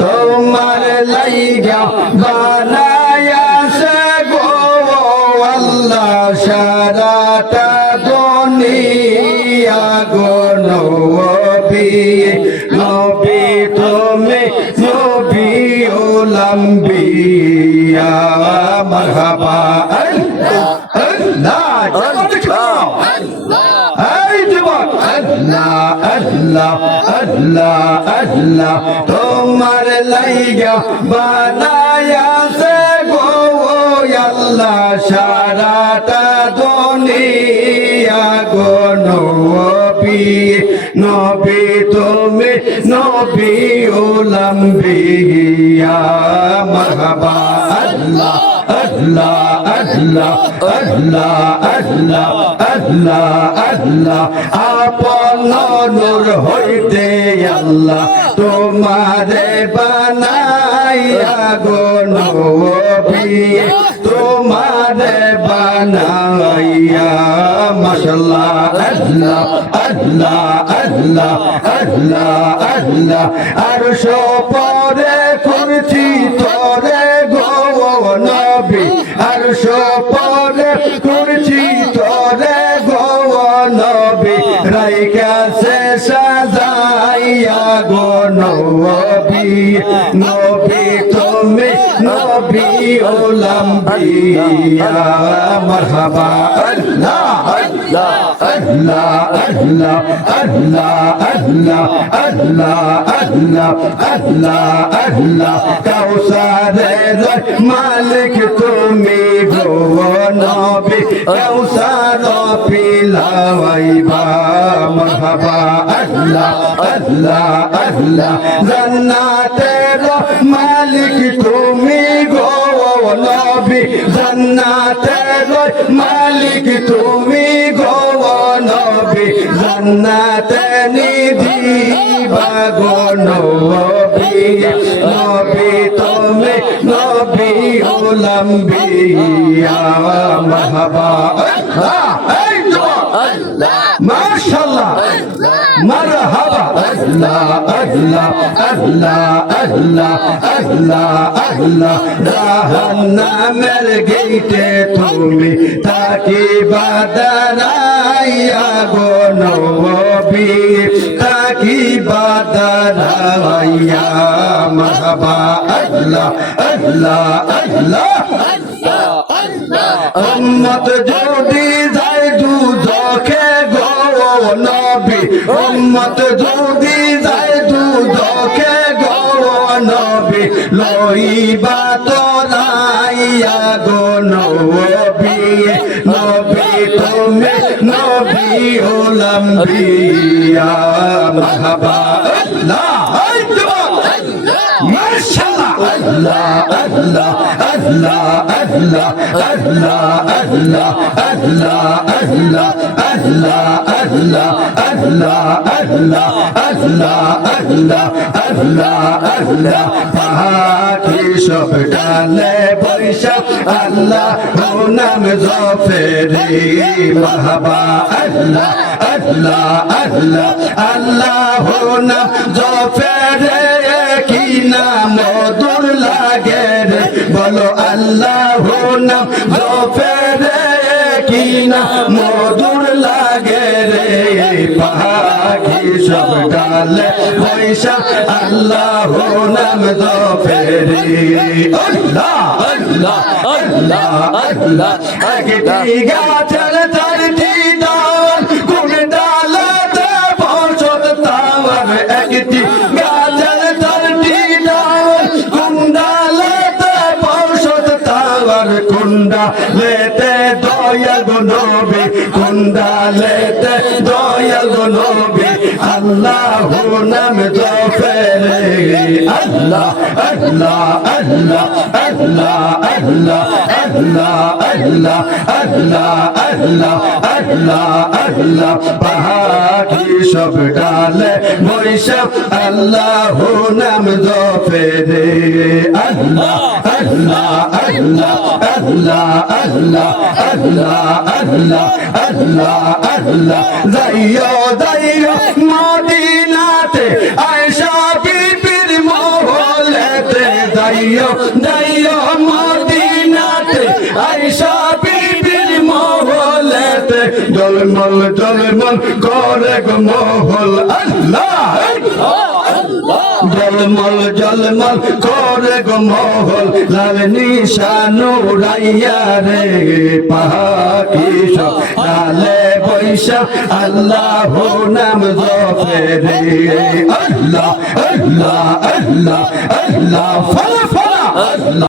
তোমার লাইগা বানায়া সে গো, আল্লাহ সারাটা দুনিয়া গো নবী। নবী তুমি নবী ওলাম্বিয়া মারহাবা। আল্লাহ আল্লাহ এই আল্লাহ আল্লাহ। আল্লাহ আল্লাহ, তোমার লাইগা বানায়া সে গো আল্লাহ, সারাটা দুনিয়া গো নবী নবী তুমি, নবী উলম্বিয়া মারহাবা আল্লাহ আল্লাহ আল্লাহ আল্লাহ আল্লাহ আল্লাহ আল্লাহ আপন নূর হইতে আল্লাহ তোমারে বানাইয়া গো নবী তোমারে বানাইয়া মাশাল্লাহ আল্লাহ আল্লাহ আল্লাহ আল্লাহ আল্লাহ আর পরে নবী ওলাম্বিয়া মারহাবা আল্লাহ আল্লাহ আল্লাহ আল্লাহ আল্লাহ আল্লাহ আল্লাহ আল্লাহ আল্লাহ আল্লাহ কাউসারের মালিক তুমি গো নবী কাউসার পিলাইবা মারহাবা আল্লাহ আল্লাহ আল্লাহ জান্নাতের মালিক তুমি গো নবী জান্নাতের মালিক তুমি গো নবী জান্নাতে নিধি বাগো নবী নবী তুমি নবী উলম্বিয়া মাহবা। আল্লাহ এই যুবক মাশাআল্লাহ। মারহাবা। আল্লাহ আল্লাহ আল্লাহ আল্লাহ আল্লাহ আল্লাহ। জাহান্নামের গেইটে তুমি তাকি বাদানাইয়া গো নবী। তাকি বাদানাইয়া মারহাবা আল্লাহ আল্লাহ আল্লাহ। উম্মত যদি যায় দুজখে গো নবী। উম্মত যদি যায় দুজখে গো নবী লইবা তলাইয়া গো নবী। নবী তুমি নবী ওলম্বিয়া মাহবা। আল্লাহ মাশাআল্লাহ আল্লাহ আল্লাহ আল্লাহ আল্লাহ আল্লাহ আল্লাহ আল্লাহ আল্লাহ আল্লাহ আল্লাহ আল্লাহ আল্লাহ আল্লাহ আল্লাহ আল্লাহ আল্লাহ পাহাড়ি সব ডালে বৈশা আল্লাহ নাম জফেরি মাহবা আল্লাহ আল্লাহ আল্লাহ আল্লাহ নাম জফেরে কি নাম দূর লাগে রে। বলো আল্লাহ নাম জফেরে কি নাম মধুর লাগে রে। পাখি সব ডালে পয়সা আল্লাহ নাম জফেরে আল্লাহ আল্লাহ আল্লাহ আল্লাহ। একটি গাছের চারটি ডাল কুন্ডা লেতে দয়াল গো নবী কুন্ডা লেতে দয়াল গো নবী। আল্লাহ নাম জফেরে আল্লাহ আল্লাহ আল্লাহ আল্লাহ আল্লাহ আল্লাহ আল্লাহ আল্লাহ আল্লাহ আল্লাহ আল্লাহ পাহাড়ি সব ডালে বৈশাখ আল্লাহ নাম জফেরে আল্লাহ আল্লাহ আল্লাহ আল্লাহ আল্লাহ আল্লাহ আল্লাহ আল্লাহ আল্লাহ যাইও যাইও মদিনাতে আয়সা বিবির মো যাইও যাইও মদিনাতে আইসা বিবির মহলেতে, জলমল জলমল করে গো মহল আল্লাহ। জলমল জলমল করে গো মহল, লাল নিশানু রাইয়া রে পাখি সব বৈশা আল্লাহ নাম জপে রে আল্লাহ আল্লাহ আল্লাহ আল্লাহ ফলা ফলা আল্লাহ।